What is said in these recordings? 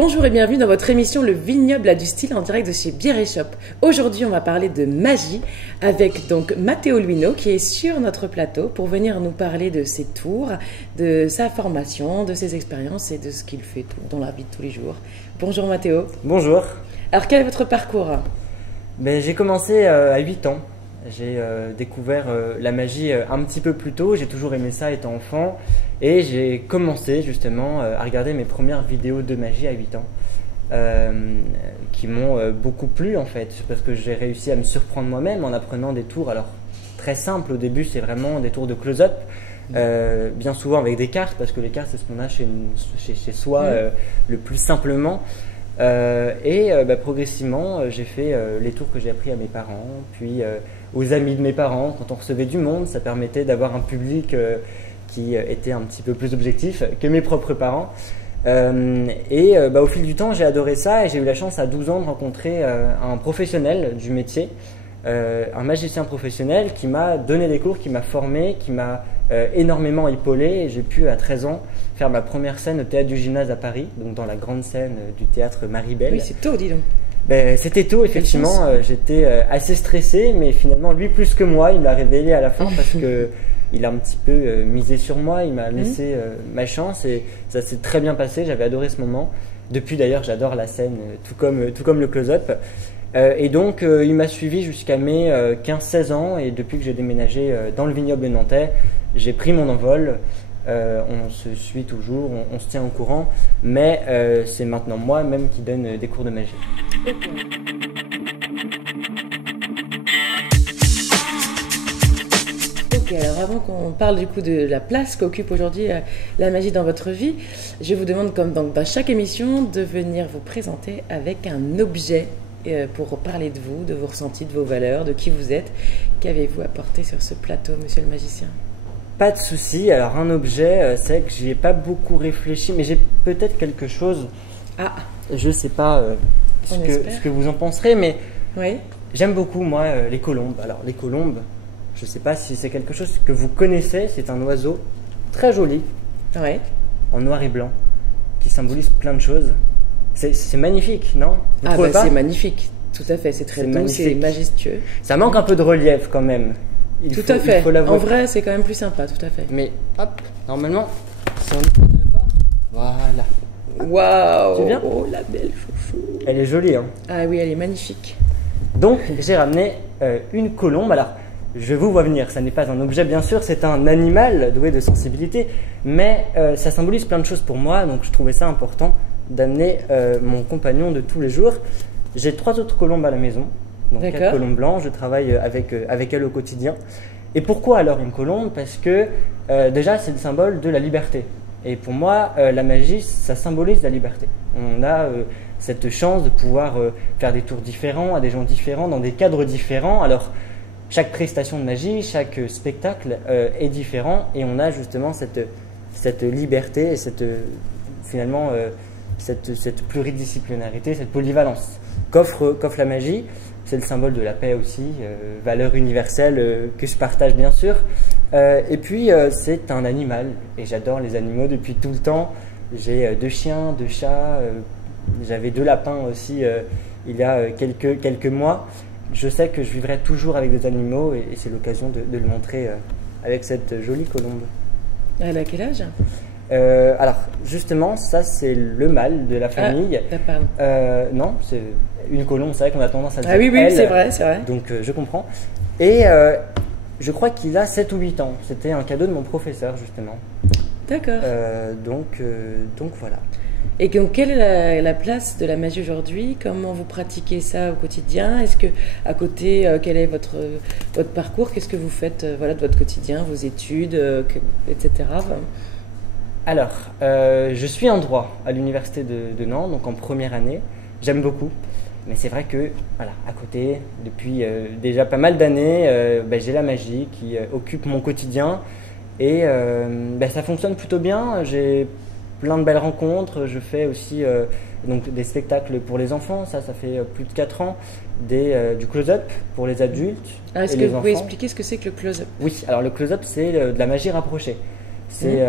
Bonjour et bienvenue dans votre émission Le Vignoble a du style en direct de chez Bière Shop. Aujourd'hui, on va parler de magie avec donc Matteo Luino qui est sur notre plateau pour venir nous parler de ses tours, de sa formation, de ses expériences et de ce qu'il fait dans la vie de tous les jours. Bonjour Matteo. Bonjour. Alors quel est votre parcours? J'ai commencé à 8 ans. J'ai découvert la magie un petit peu plus tôt. J'ai toujours aimé ça étant enfant. Et j'ai commencé justement à regarder mes premières vidéos de magie à 8 ans. Qui m'ont beaucoup plu en fait. Parce que j'ai réussi à me surprendre moi-même en apprenant des tours. Alors très simples au début, c'est vraiment des tours de close-up. Bien souvent avec des cartes. Parce que les cartes c'est ce qu'on a chez soi le plus simplement. Progressivement, j'ai fait les tours que j'ai appris à mes parents, puis aux amis de mes parents. Quand on recevait du monde, ça permettait d'avoir un public qui était un petit peu plus objectif que mes propres parents. Au fil du temps, j'ai adoré ça et j'ai eu la chance à 12 ans de rencontrer un professionnel du métier, un magicien professionnel qui m'a donné des cours, qui m'a formé, qui m'a énormément épaulé. Et j'ai pu à 13 ans faire ma première scène au théâtre du Gymnase à Paris, donc dans la grande scène du théâtre Maribel. Oui, c'est tôt, dis donc. C'était tôt, effectivement. J'étais assez stressé, mais finalement, lui plus que moi, il me l'a révélé à la fin parce que il a un petit peu misé sur moi, il m'a laissé ma chance et ça s'est très bien passé. J'avais adoré ce moment. Depuis d'ailleurs, j'adore la scène, tout comme le close-up. Il m'a suivi jusqu'à mes 15-16 ans et depuis que j'ai déménagé dans le vignoble nantais, j'ai pris mon envol. On se suit toujours, on se tient au courant, mais c'est maintenant moi-même qui donne des cours de magie. Ok, alors avant qu'on parle du coup de la place qu'occupe aujourd'hui la magie dans votre vie, je vous demande comme dans chaque émission de venir vous présenter avec un objet pour parler de vous, de vos ressentis, de vos valeurs, de qui vous êtes. Qu'avez-vous apporté sur ce plateau, monsieur le magicien? Pas de souci. Alors un objet, c'est vrai que j'y ai pas beaucoup réfléchi, mais j'ai peut-être quelque chose. Ah. Je sais pas ce que vous en penserez, mais oui. J'aime beaucoup moi les colombes. Alors les colombes, je sais pas si c'est quelque chose que vous connaissez. C'est un oiseau très joli, en noir et blanc, qui symbolise plein de choses. C'est magnifique, non? Vous trouvez pas? C'est magnifique. Tout à fait. C'est très doux, c'est majestueux. Ça manque un peu de relief quand même. Tout à fait. En vrai, c'est quand même plus sympa, tout à fait. Mais hop, normalement, si on est très fort, voilà. Waouh! Tu viens? Oh, la belle chouchou. Elle est jolie, hein? Ah oui, elle est magnifique. Donc, j'ai ramené une colombe. Alors, je vous vois venir, ça n'est pas un objet, bien sûr, c'est un animal doué de sensibilité, mais ça symbolise plein de choses pour moi, donc je trouvais ça important d'amener mon compagnon de tous les jours. J'ai 3 autres colombes à la maison. Donc 4 colombes blanches, je travaille avec elle au quotidien. Et pourquoi alors une colombe? Parce que déjà c'est le symbole de la liberté. Et pour moi, la magie, ça symbolise la liberté. On a cette chance de pouvoir faire des tours différents, à des gens différents, dans des cadres différents. Alors chaque prestation de magie, chaque spectacle est différent et on a justement cette liberté et cette pluridisciplinarité, cette polyvalence qu'offre la magie. C'est le symbole de la paix aussi, valeur universelle que je partage bien sûr. Et puis c'est un animal et j'adore les animaux depuis tout le temps. J'ai 2 chiens, 2 chats, j'avais 2 lapins aussi il y a quelques mois. Je sais que je vivrai toujours avec des animaux et c'est l'occasion de le montrer avec cette jolie colombe. Elle a quel âge? Alors justement, ça c'est le mâle de la famille. Pardon. Non, c'est une colombe, c'est vrai qu'on a tendance à dire oui, elle, c'est vrai. donc je comprends. Et je crois qu'il a 7 ou 8 ans. C'était un cadeau de mon professeur justement. D'accord. Donc voilà. Et donc, quelle est la place de la magie aujourd'hui? Comment vous pratiquez ça au quotidien? Est-ce que, à côté, quel est votre parcours? Qu'est-ce que vous faites de votre quotidien, vos études, etc. Alors, je suis en droit à l'université de Nantes, donc en première année. J'aime beaucoup, mais c'est vrai que, voilà, à côté, depuis déjà pas mal d'années, j'ai la magie qui occupe mon quotidien et ça fonctionne plutôt bien. J'ai plein de belles rencontres. Je fais aussi donc des spectacles pour les enfants, ça fait plus de 4 ans, du close-up pour les adultes. Est-ce que vous pouvez expliquer ce que c'est que le close-up? Oui, alors le close-up, c'est de la magie rapprochée. C'est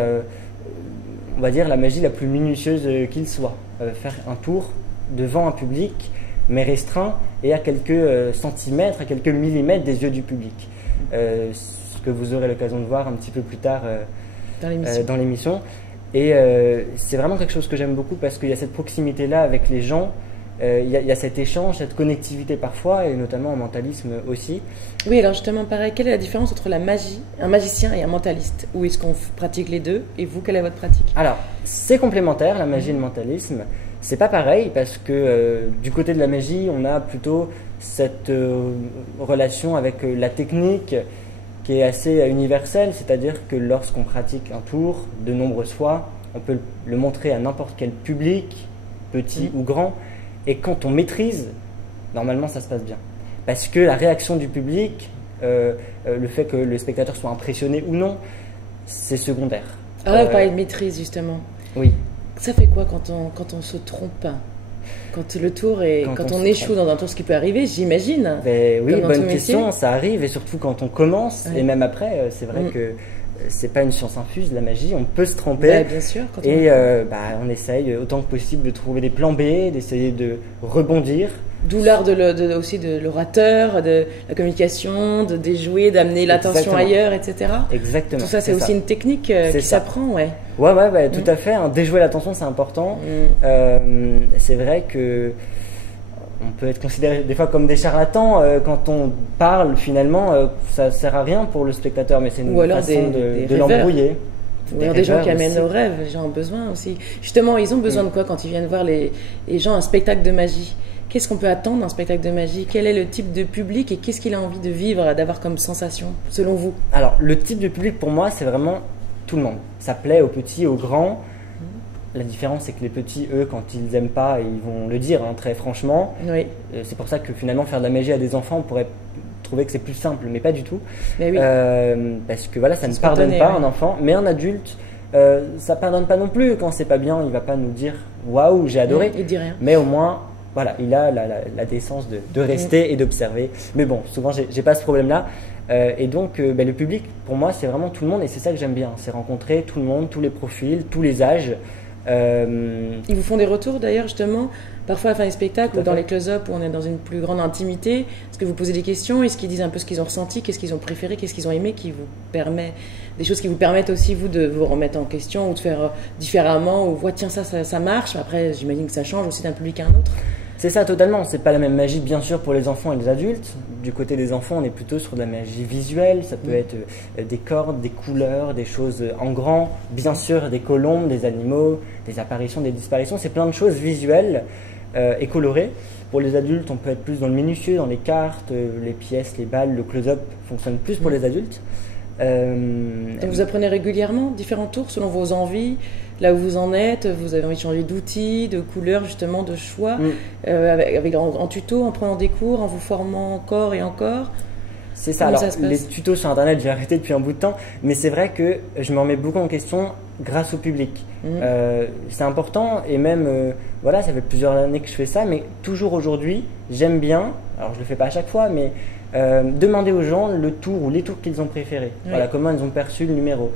on va dire, la magie la plus minutieuse qu'il soit. Faire un tour devant un public, mais restreint et à quelques centimètres, à quelques millimètres des yeux du public. Ce que vous aurez l'occasion de voir un petit peu plus tard dans l'émission. Et c'est vraiment quelque chose que j'aime beaucoup parce qu'il y a cette proximité-là avec les gens. Il y a cet échange, cette connectivité parfois, et notamment en mentalisme aussi. Oui, alors justement, pareil, quelle est la différence entre la magie, un magicien et un mentaliste? Ou est-ce qu'on pratique les deux? Et vous, quelle est votre pratique? Alors, c'est complémentaire, la magie et le mentalisme. C'est pas pareil parce que du côté de la magie, on a plutôt cette relation avec la technique qui est assez universelle, c'est-à-dire que lorsqu'on pratique un tour de nombreuses fois, on peut le montrer à n'importe quel public, petit ou grand. Et quand on maîtrise, normalement ça se passe bien. Parce que la réaction du public, le fait que le spectateur soit impressionné ou non, c'est secondaire. Ah, vous parlez de maîtrise justement. Oui. Ça fait quoi quand on se trompe? Quand le tour est, quand on échoue dans un tour, ce qui peut arriver, j'imagine. Oui, bonne question, ça arrive, et surtout quand on commence, et même après, c'est vrai que c'est pas une science infuse, la magie, on peut se tromper. Bien sûr. Et on essaye autant que possible de trouver des plans B, d'essayer de rebondir. D'où l'art aussi de l'orateur, de la communication, de déjouer, d'amener l'attention ailleurs, etc. Exactement. Tout ça, c'est aussi une technique qui s'apprend, Ouais, tout à fait. Hein. Déjouer l'attention, c'est important. C'est vrai que on peut être considéré des fois comme des charlatans quand on parle. Finalement, ça sert à rien pour le spectateur, mais c'est une façon de l'embrouiller. Ou alors des gens qui amènent nos rêves, les gens ont besoin aussi. Justement, ils ont besoin de quoi quand ils viennent voir les gens un spectacle de magie? Qu'est-ce qu'on peut attendre d'un spectacle de magie? Quel est le type de public et qu'est-ce qu'il a envie de vivre, d'avoir comme sensation, selon vous? Alors, le type de public, pour moi, c'est vraiment tout le monde. Ça plaît aux petits, aux grands. La différence, c'est que les petits, eux, quand ils n'aiment pas, ils vont le dire, hein, très franchement. Oui. C'est pour ça que finalement, faire de la magie à des enfants, on pourrait trouver que c'est plus simple, mais pas du tout. Mais oui. Parce que voilà, ça ne pardonne pas un enfant, mais un adulte, ça ne pardonne pas non plus. Quand c'est pas bien, il ne va pas nous dire « Waouh, j'ai adoré ». Il dit rien. Mais au moins, voilà, il a la décence de rester et d'observer. Mais bon, souvent, j'ai pas ce problème-là. Et donc, le public, pour moi, c'est vraiment tout le monde. Et c'est ça que j'aime bien. C'est rencontrer tout le monde, tous les profils, tous les âges. Ils vous font des retours d'ailleurs, justement, parfois à la fin des spectacles ou dans les close-up où on est dans une plus grande intimité. Est-ce que vous posez des questions? Est-ce qu'ils disent un peu ce qu'ils ont ressenti? Qu'est-ce qu'ils ont préféré? Qu'est-ce qu'ils ont aimé? Des choses qui vous permettent aussi, vous, de vous remettre en question ou de faire différemment, ou tiens, ça marche. Après, j'imagine que ça change aussi d'un public à un autre. C'est ça, totalement. C'est pas la même magie, bien sûr, pour les enfants et les adultes. Du côté des enfants, on est plutôt sur de la magie visuelle. Ça peut être des cordes, des couleurs, des choses en grand. Bien sûr, des colombes, des animaux, des apparitions, des disparitions. C'est plein de choses visuelles et colorées. Pour les adultes, on peut être plus dans le minutieux, dans les cartes, les pièces, les balles. Le close-up fonctionne plus pour les adultes. Et vous apprenez régulièrement différents tours selon vos envies, là où vous en êtes, vous avez envie de changer d'outils, de couleurs, justement, de choix, en tuto, en prenant des cours, en vous formant encore et encore. C'est ça. Alors, les tutos sur Internet, j'ai arrêté depuis un bout de temps, mais c'est vrai que je me remets beaucoup en question grâce au public. C'est important, et même, voilà, ça fait plusieurs années que je fais ça, mais toujours aujourd'hui, j'aime bien, alors je le fais pas à chaque fois, mais demander aux gens le tour ou les tours qu'ils ont préférés. Voilà, comment ils ont perçu le numéro.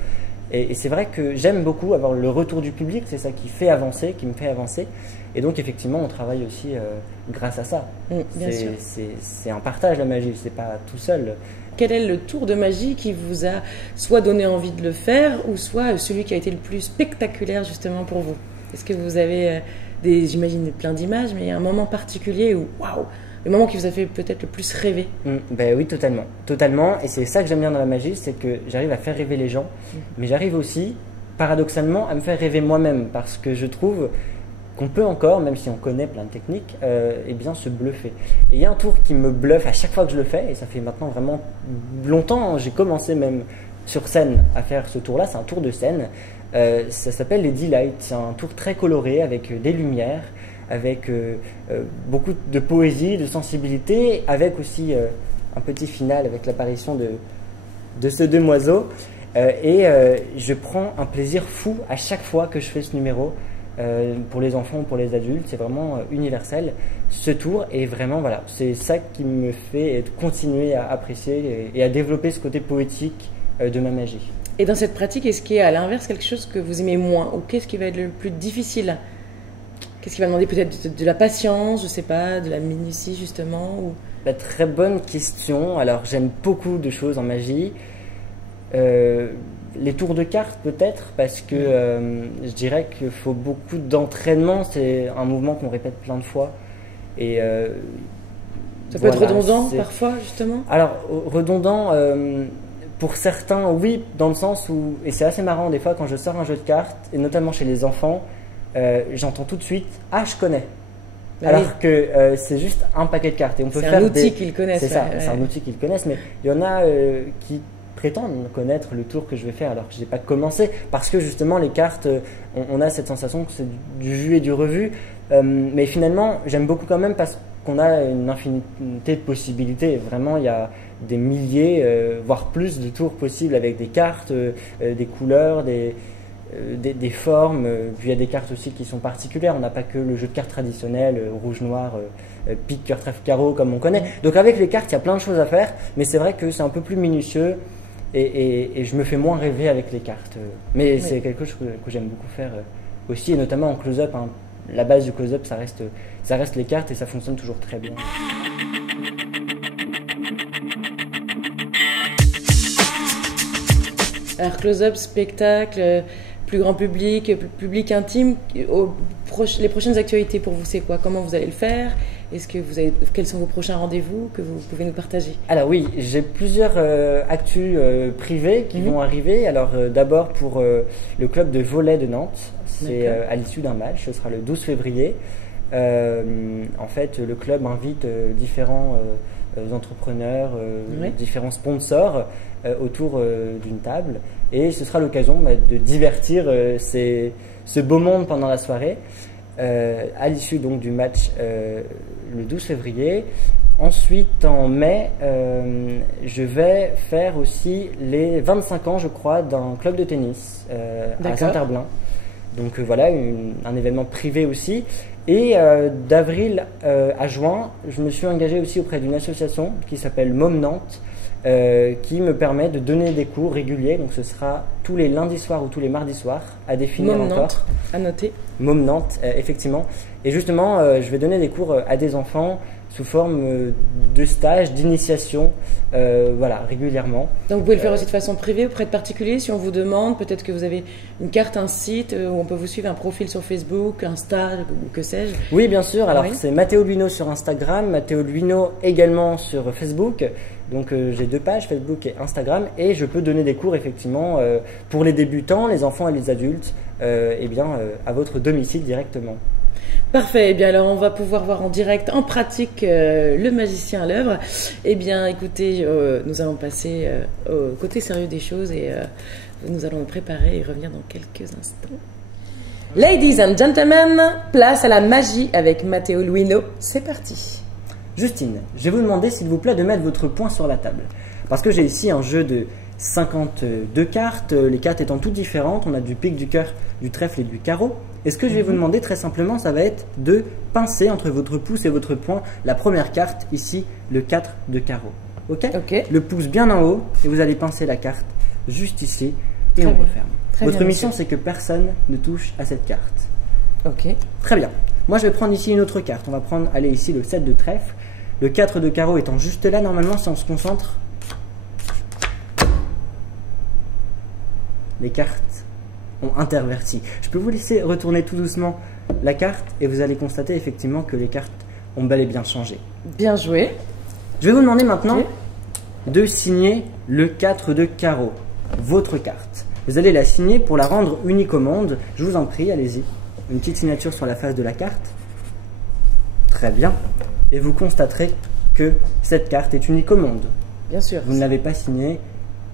Et c'est vrai que j'aime beaucoup avoir le retour du public, c'est ça qui me fait avancer. Et donc effectivement, on travaille aussi grâce à ça. C'est un partage, la magie, c'est pas tout seul. Quel est le tour de magie qui vous a soit donné envie de le faire, ou soit celui qui a été le plus spectaculaire justement pour vous? Est-ce que vous avez j'imagine plein d'images, mais il y a un moment particulier où waouh, le moment qui vous a fait peut-être le plus rêver? Oui, totalement. Et c'est ça que j'aime bien dans la magie, c'est que j'arrive à faire rêver les gens, mais j'arrive aussi, paradoxalement, à me faire rêver moi-même, parce que je trouve qu'on peut encore, même si on connaît plein de techniques, se bluffer. Et il y a un tour qui me bluffe à chaque fois que je le fais, et ça fait maintenant vraiment longtemps, j'ai commencé même sur scène à faire ce tour-là, c'est un tour de scène, ça s'appelle les Delights, c'est un tour très coloré avec des lumières, avec beaucoup de poésie, de sensibilité, avec aussi un petit final avec l'apparition de ce demoiselle. Je prends un plaisir fou à chaque fois que je fais ce numéro. Pour les enfants ou pour les adultes, c'est vraiment universel. Ce tour est vraiment, voilà, c'est ça qui me fait continuer à apprécier et à développer ce côté poétique de ma magie. Et dans cette pratique, est-ce qu'il y a à l'inverse quelque chose que vous aimez moins? Ou qu'est-ce qui va être le plus difficile? Qu'est-ce qui va demander peut-être de la patience, je sais pas, de la minutie justement ou... Très bonne question. Alors j'aime beaucoup de choses en magie. Les tours de cartes peut-être, parce que je dirais qu'il faut beaucoup d'entraînement. C'est un mouvement qu'on répète plein de fois. Et ça peut être redondant parfois justement? Alors redondant, pour certains oui, dans le sens où, et c'est assez marrant des fois quand je sors un jeu de cartes, et notamment chez les enfants, j'entends tout de suite « Ah, je connais ». Alors que c'est juste un paquet de cartes. Et on peut faire un outil qu'ils connaissent. C'est ça, c'est un outil qu'ils connaissent. Mais il y en a qui prétendent connaître le tour que je vais faire alors que je n'ai pas commencé. Parce que justement, les cartes, on a cette sensation que c'est du vu et du revu. Mais finalement, j'aime beaucoup quand même parce qu'on a une infinité de possibilités. Vraiment, il y a des milliers, voire plus de tours possibles avec des cartes, des couleurs, des formes, puis il y a des cartes aussi qui sont particulières. On n'a pas que le jeu de cartes traditionnel, rouge, noir, pique, cœur, trèfle, carreau, comme on connaît. Donc avec les cartes, il y a plein de choses à faire, mais c'est vrai que c'est un peu plus minutieux et je me fais moins rêver avec les cartes. Mais c'est quelque chose que j'aime beaucoup faire aussi, et notamment en close-up. Hein. La base du close-up, ça reste les cartes et ça fonctionne toujours très bien. Alors close-up, spectacle... plus grand public, public intime, les prochaines actualités pour vous, c'est quoi? Comment vous allez le faire? Quels sont vos prochains rendez-vous que vous pouvez nous partager? Alors oui, j'ai plusieurs actus privées qui vont arriver. Alors d'abord pour le club de volley de Nantes, c'est à l'issue d'un match, ce sera le 12 février. En fait, le club invite différents entrepreneurs, différents sponsors autour d'une table, et ce sera l'occasion de divertir ce beau monde pendant la soirée à l'issue donc du match le 12 février. Ensuite en mai, je vais faire aussi les 25 ans je crois d'un club de tennis à Saint-Herblain. Donc voilà, un événement privé aussi. Et d'avril à juin, je me suis engagé aussi auprès d'une association qui s'appelle Môme Nantes, qui me permet de donner des cours réguliers. Donc ce sera tous les lundis soirs ou tous les mardis soirs, à définir Môme encore. Nantes, à noter. Môme Nantes, effectivement. Et justement, je vais donner des cours à des enfants sous forme de stage, d'initiation, voilà, régulièrement. Donc vous pouvez le faire aussi de façon privée auprès de particuliers si on vous demande, peut-être que vous avez une carte, un site où on peut vous suivre, un profil sur Facebook, Insta, ou que sais-je. Oui, bien sûr. Alors c'est Matteo Luino sur Instagram, Matteo Luino également sur Facebook. Donc j'ai 2 pages, Facebook et Instagram, et je peux donner des cours effectivement pour les débutants, les enfants et les adultes, à votre domicile directement. Parfait, eh bien alors on va pouvoir voir en direct, en pratique, le magicien à l'œuvre. Eh bien écoutez, nous allons passer au côté sérieux des choses et nous allons nous préparer et revenir dans quelques instants. Ladies and gentlemen, place à la magie avec Matteo Luino, c'est parti. Justine, je vais vous demander s'il vous plaît de mettre votre poing sur la table. Parce que j'ai ici un jeu de 52 cartes, les cartes étant toutes différentes, on a du pique, du cœur, du trèfle et du carreau. Et ce que je vais vous demander très simplement, ça va être de pincer entre votre pouce et votre poing la première carte, ici le 4 de carreau. Ok. Le pouce bien en haut et vous allez pincer la carte juste ici et on referme. Votre mission, c'est que personne ne touche à cette carte. Ok. Très bien. Moi, je vais prendre ici une autre carte. On va prendre, allez, ici le 7 de trèfle. Le 4 de carreau étant juste là, normalement, si on se concentre, les cartes ont interverti. Je peux vous laisser retourner tout doucement la carte et vous allez constater effectivement que les cartes ont bel et bien changé. Bien joué. Je vais vous demander maintenant de signer le 4 de carreau, votre carte. Vous allez la signer pour la rendre unique au monde. Je vous en prie, allez-y. Une petite signature sur la face de la carte. Très bien. Et vous constaterez que cette carte est unique au monde. Bien sûr. Vous ne l'avez pas signée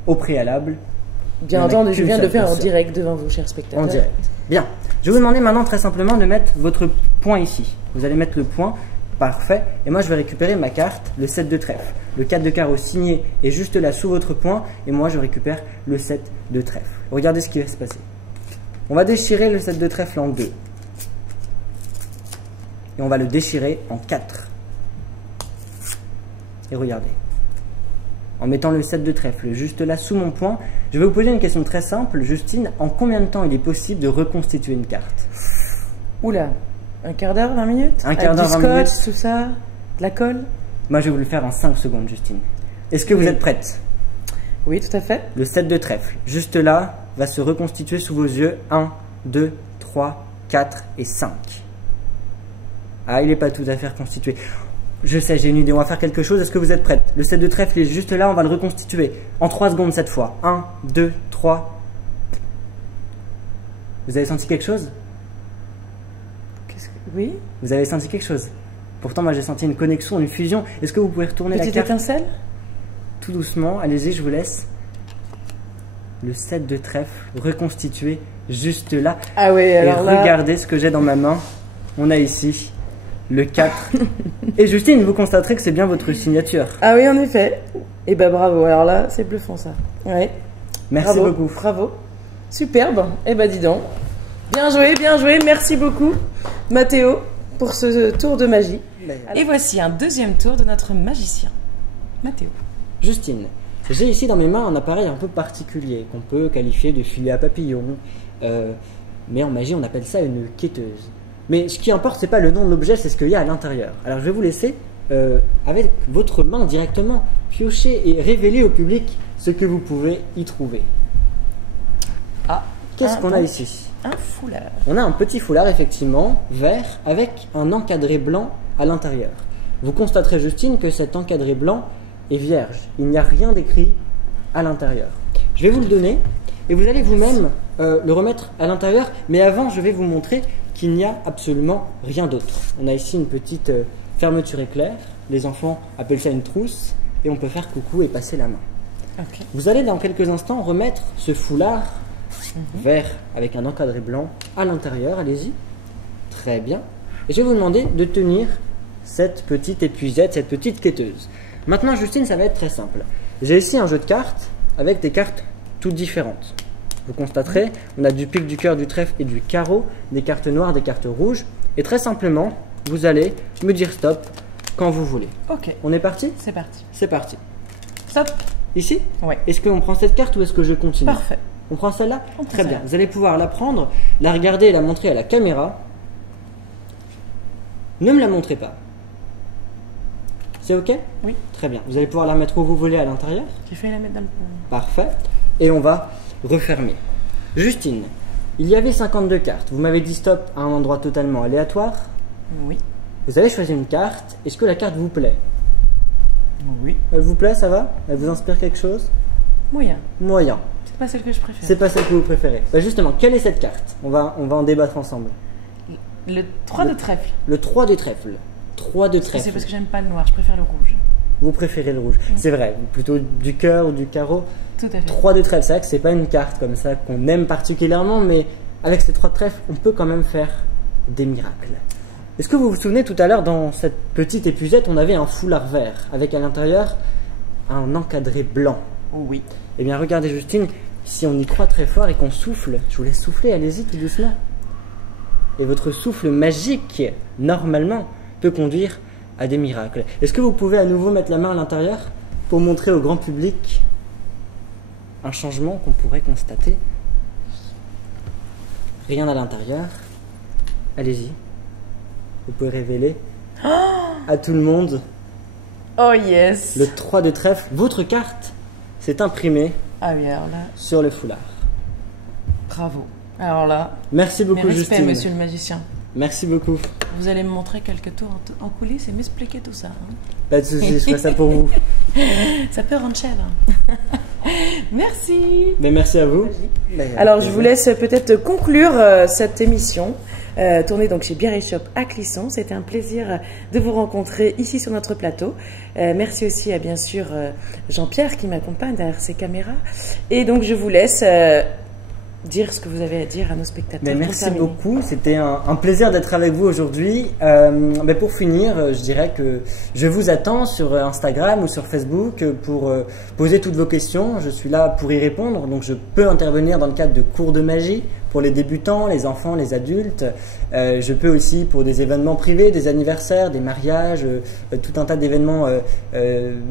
au préalable. Bien entendu, je viens de le faire en direct devant vous, chers spectateurs. En direct. Bien. Je vais vous demander maintenant très simplement de mettre votre poing ici. Vous allez mettre le poing. Parfait. Et moi, je vais récupérer ma carte, le 7 de trèfle. Le 4 de carreau signé est juste là sous votre poing. Et moi, je récupère le 7 de trèfle. Regardez ce qui va se passer. On va déchirer le 7 de trèfle en 2. Et on va le déchirer en 4. Et regardez. en mettant le 7 de trèfle juste là sous mon poing, je vais vous poser une question très simple. Justine, en combien de temps il est possible de reconstituer une carte? Oula, un quart d'heure, 20 minutes? Un quart d'heure, 20 minutes. Du minutes. scotch, tout ça, de la colle? Moi, je vais vous le faire en 5 secondes, Justine. Est-ce que vous êtes prête? Oui, tout à fait. Le 7 de trèfle, juste là, va se reconstituer sous vos yeux. 1, 2, 3, 4 et 5. Ah, il n'est pas tout à fait reconstitué. Je sais, j'ai une idée, on va faire quelque chose. Est-ce que vous êtes prête? Le 7 de trèfle est juste là, on va le reconstituer. En 3 secondes cette fois. 1, 2, 3. Vous avez senti quelque chose? Oui. Vous avez senti quelque chose? Pourtant, moi j'ai senti une connexion, une fusion. Est-ce que vous pouvez retourner Petite la carte? étincelle? Tout doucement, allez-y, je vous laisse. Le 7 de trèfle reconstitué juste là. Ah oui, alors et là... regardez ce que j'ai dans ma main. On a ici le 4. Et Justine, vous constaterez que c'est bien votre signature. Ah oui, en effet. Et ben bravo, alors là, c'est bluffant ça. Ouais. Merci Bravo, beaucoup. Bravo. Superbe. Et ben dis donc. Bien joué, bien joué. Merci beaucoup, Mathéo, pour ce tour de magie. Et voici un deuxième tour de notre magicien, Mathéo. Justine, j'ai ici dans mes mains un appareil un peu particulier qu'on peut qualifier de filet à papillon. Mais en magie, on appelle ça une quêteuse. Mais ce qui importe, c'est pas le nom de l'objet, c'est ce qu'il y a à l'intérieur. Alors je vais vous laisser, avec votre main directement, piocher et révéler au public ce que vous pouvez y trouver. Ah, qu'est-ce qu'on a ici? Un foulard. On a un petit foulard, effectivement, vert, avec un encadré blanc à l'intérieur. Vous constaterez, Justine, que cet encadré blanc est vierge. Il n'y a rien d'écrit à l'intérieur. Je vais vous le donner et vous allez vous-même le remettre à l'intérieur. Mais avant, je vais vous montrer qu'il n'y a absolument rien d'autre. On a ici une petite fermeture éclair. Les enfants appellent ça une trousse. Et on peut faire coucou et passer la main. Okay. Vous allez dans quelques instants remettre ce foulard vert avec un encadré blanc à l'intérieur. Allez-y. Très bien. Et je vais vous demander de tenir cette petite épuisette, cette petite quêteuse. Maintenant, Justine, ça va être très simple. J'ai ici un jeu de cartes avec des cartes toutes différentes. Vous constaterez, on a du pic, du cœur, du trèfle et du carreau, des cartes noires, des cartes rouges. Et très simplement, vous allez me dire stop quand vous voulez. Ok. On est parti? C'est parti. C'est parti. Stop. Ici? Oui. Est-ce qu'on prend cette carte ou est-ce que je continue? Parfait. On prend celle-là? On prend Très bien. celle-là. Vous allez pouvoir la prendre, la regarder et la montrer à la caméra. Ne me la montrez pas. C'est ok? Oui. Très bien. Vous allez pouvoir la mettre où vous voulez à l'intérieur. J'ai failli la mettre dans le... Parfait. Et on va refermer. Justine, il y avait 52 cartes. Vous m'avez dit stop à un endroit totalement aléatoire. Oui. Vous avez choisi une carte. Est-ce que la carte vous plaît? Oui. Elle vous plaît, ça va? Elle vous inspire quelque chose? Moyen. Moyen. C'est pas celle que je préfère. C'est pas celle que vous préférez. Bah justement, quelle est cette carte? On va en débattre ensemble. Le 3 de trèfle. Le 3 de trèfle. 3 de trèfle. C'est parce que j'aime pas le noir, je préfère le rouge. Vous préférez le rouge. C'est vrai, plutôt du cœur ou du carreau. Tout à fait. 3 de trèfle, c'est vrai que c'est pas une carte comme ça qu'on aime particulièrement, mais avec ces 3 de trèfle, on peut quand même faire des miracles. Est-ce que vous vous souvenez tout à l'heure, dans cette petite épuisette, on avait un foulard vert avec à l'intérieur un encadré blanc. Oui. Eh bien, regardez Justine, si on y croit très fort et qu'on souffle, je vous laisse souffler, allez-y tout doucement. Et votre souffle magique, normalement, peut conduire à des miracles. Est-ce que vous pouvez à nouveau mettre la main à l'intérieur pour montrer au grand public un changement qu'on pourrait constater? Rien à l'intérieur. Allez-y. Vous pouvez révéler à tout le monde Oh yes. le 3 de trèfle. Votre carte s'est imprimée Ah oui, alors là, sur le foulard. bravo. Alors là, Merci mes beaucoup respects, Justine. monsieur le magicien. Merci beaucoup. Vous allez me montrer quelques tours en coulisses et m'expliquer tout ça. Hein. Pas de soucis, je fais ça pour vous. Ça peut rendre cher. Merci. Mais merci à vous. Alors, je vous laisse peut-être conclure cette émission, tournée donc chez Bière Shop à Clisson. C'était un plaisir de vous rencontrer ici sur notre plateau. Merci aussi à bien sûr Jean-Pierre qui m'accompagne derrière ses caméras. Et donc, je vous laisse dire ce que vous avez à dire à nos spectateurs. Mais merci beaucoup, c'était un plaisir d'être avec vous aujourd'hui. Mais pour finir, je dirais que je vous attends sur Instagram ou sur Facebook pour poser toutes vos questions. Je suis là pour y répondre, donc je peux intervenir dans le cadre de cours de magie pour les débutants, les enfants, les adultes. Je peux aussi pour des événements privés, des anniversaires, des mariages, tout un tas d'événements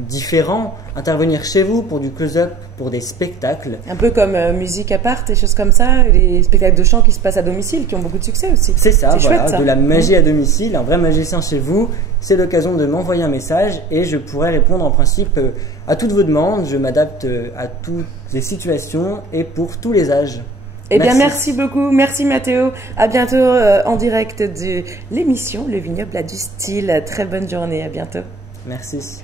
différents, intervenir chez vous pour du close-up, pour des spectacles. Un peu comme musique à part, des choses comme ça, les spectacles de chant qui se passent à domicile, qui ont beaucoup de succès aussi. C'est ça, voilà, chouette, ça. De la magie à domicile, un vrai magicien chez vous. C'est l'occasion de m'envoyer un message et je pourrai répondre en principe à toutes vos demandes. Je m'adapte à toutes les situations et pour tous les âges. Eh bien, merci beaucoup. Merci Mathéo. À bientôt en direct de l'émission Le Vignoble a du style. Très bonne journée. À bientôt. Merci.